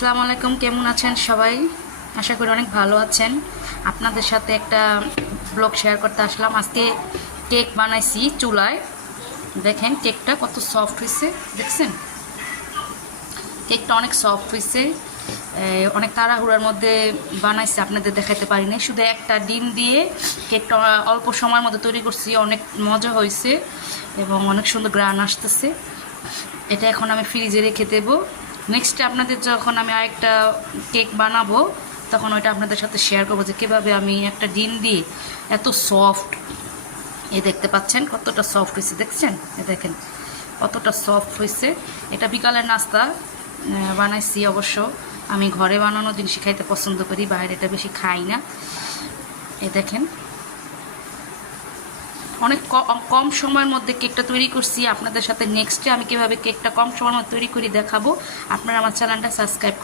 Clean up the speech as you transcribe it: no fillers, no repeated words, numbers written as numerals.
আসসালামু আলাইকুম, কেমন আছেন সবাই? আশা করি অনেক ভালো আছেন। আপনাদের সাথে একটা ব্লগ শেয়ার করতে আসলাম। আজকে কেক বানাইছি চুলায়। দেখেন কেকটা কত সফট হয়েছে, দেখছেন? কেকটা অনেক সফট হয়েছে। অনেক তাড়াহুড়ার মধ্যে বানাইছি, আপনাদের দেখাতে পারি না। শুধু একটা ডিম দিয়ে কেকটা অল্প সময়ের মধ্যে তৈরি করছি। অনেক মজা হয়েছে এবং অনেক সুন্দর গ্রান আসতেছে। এটা এখন আমি ফ্রিজে রেখে দেবো। নেক্সটে আপনাদের যখন আমি আরেকটা কেক বানাবো তখন ওইটা আপনাদের সাথে শেয়ার করবো যে কীভাবে আমি একটা ডিম দিয়ে এত সফট, দেখতে পাচ্ছেন কতটা সফট হয়েছে, দেখছেন? দেখেন কতটা সফট হয়েছে। এটা বিকালের নাস্তা বানাইছি। অবশ্য আমি ঘরে বানানো জিনিস খাইতে পছন্দ করি, বাইরে এটা বেশি খাই না। দেখেন অনেক কম সময়ের মধ্যে কেকটা তৈরি করছি। আপনাদের সাথে নেক্সটে আমি কীভাবে কেকটা কম সময়ের মধ্যে তৈরি করি দেখাবো। আপনারা আমার চ্যানেলটা সাবস্ক্রাইব